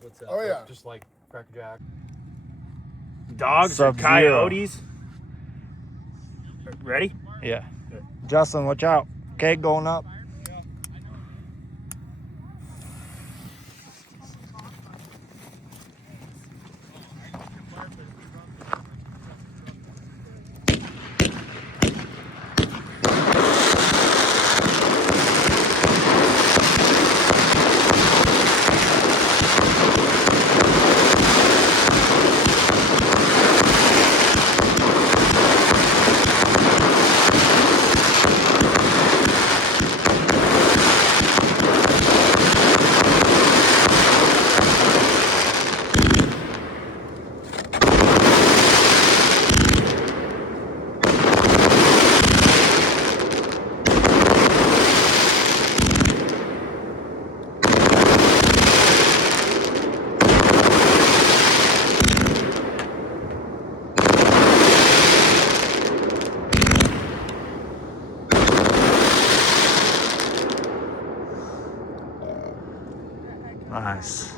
What's Oh, yeah. Just like crackerjack. Dogs or coyotes. Ready? Yeah. Justin, watch out. Keg going up. Nice.